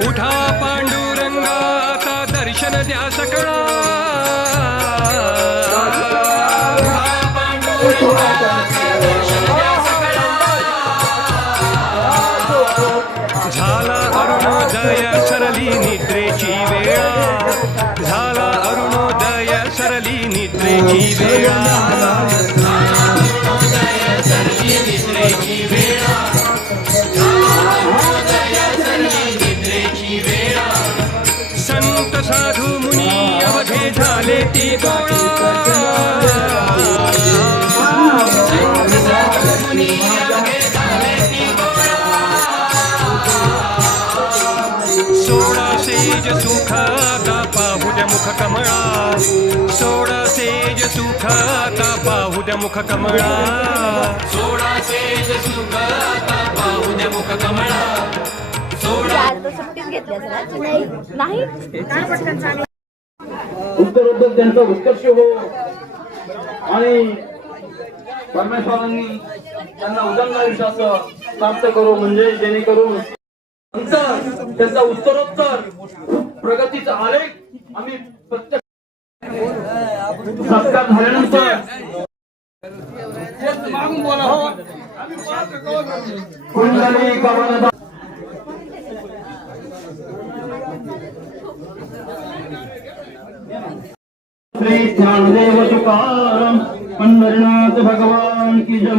उठा पांडुरंगा आता दर्शन द्या सकळा झाला अरुणोदय सरली निद्रेची वेळा झाला अरुणोदय सरली निद्रेची वेळा संत साधू मुनी अवघे झाले ती गोळा सोळा सेज सुख आता पाहू द्या मुख कमळा सोळा सेज सुख आता पाहू द्या मुख कमळा सोळा सेज सुख आता पाहू द्या मुख कमळा उत्तरोत्तर त्यांचा उत्कर्ष हो आणि परमेश्वरांनी त्यांना उदंड आयुष्याचं प्राप्त करू म्हणजे जेणेकरून त्यांचा उत्तरोत्तर प्रगतीचा आलेख आम्ही प्रत्यक्ष सत्कार झाल्यानंतर श्री ज्ञानदेव तुकाराम पंढरीनाथ भगवान की जय